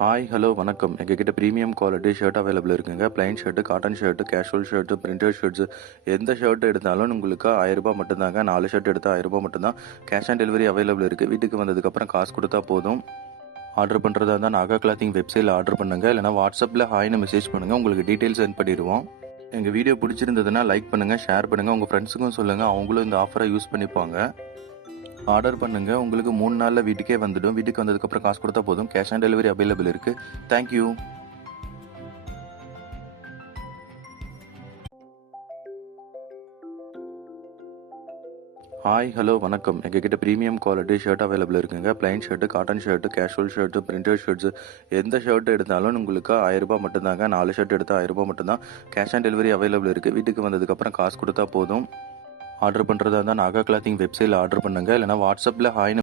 Hi, hello, வணக்கம். எங்ககிட்ட premium quality shirt available இருக்குங்க. Plain shirt, cotton shirt, casual shirt, printed shirts எந்த shirt எடுத்தாலும் உங்களுக்கு ரூ. 1000 மட்டும்தாங்க. 4 ஷர்ட் எடுத்தால் ரூ. 1000 மட்டும்தான். கேஷ் ஆன் டெலிவரி அவைலபிள் இருக்குது. வீட்டுக்கு வந்ததுக்கப்புறம் காசு கொடுத்தா போதும். ஆர்டர் பண்ணுறதா இருந்தால் நாகா கிளாத்திங் வெப்சைட்டில் ஆர்டர் பண்ணுங்கள். இல்லைனா வாட்ஸ்அப்பில் ஹாய்னு மெசேஜ் பண்ணுங்கள். உங்களுக்கு டீட்டெயில்ஸ் சென்ட் பண்ணிடுவோம். எங்கள் வீடியோ பிடிச்சிருந்ததுன்னா லைக் பண்ணுங்கள், ஷேர் பண்ணுங்கள். உங்கள் ஃப்ரெண்ட்ஸுக்கும் சொல்லுங்கள். அவங்களும் இந்த ஆஃபரை யூஸ் பண்ணிப்பாங்க. ஆர்டர் பண்ணுங்கள். உங்களுக்கு 3 நாளில் வீட்டுக்கே வந்துடும். வீட்டுக்கு வந்ததுக்கப்புறம் காசு கொடுத்தா போதும். கேஷ் ஆன் டெலிவரி அவைலபிள் இருக்குது. தேங்க்யூ. ஹாய், ஹலோ, வணக்கம். எங்ககிட்ட பிரீமியம் குவாலிட்டி ஷர்ட் அவைலபிள் இருக்குங்க. Plain shirt, cotton shirt, casual shirt, printed shirts எந்த ஷர்ட் எடுத்தாலும் உங்களுக்கு ரூ. 1000 மட்டும்தாங்க. 4 ஷர்ட் எடுத்தால் ரூ. 1000 மட்டும்தான். கேஷ் ஆன் டெலிவரி அவைலபிள் இருக்குது. வீட்டுக்கு வந்ததுக்கப்புறம் காசு கொடுத்தா போதும். ஆர்டர் பண்ணுறதா இருந்தால் நாகா கிளாத்திங் வெப்சைட்டில் ஆர்டர் பண்ணுங்கள். இல்லைனா வாட்ஸ்அப்பில் ஹாய்னு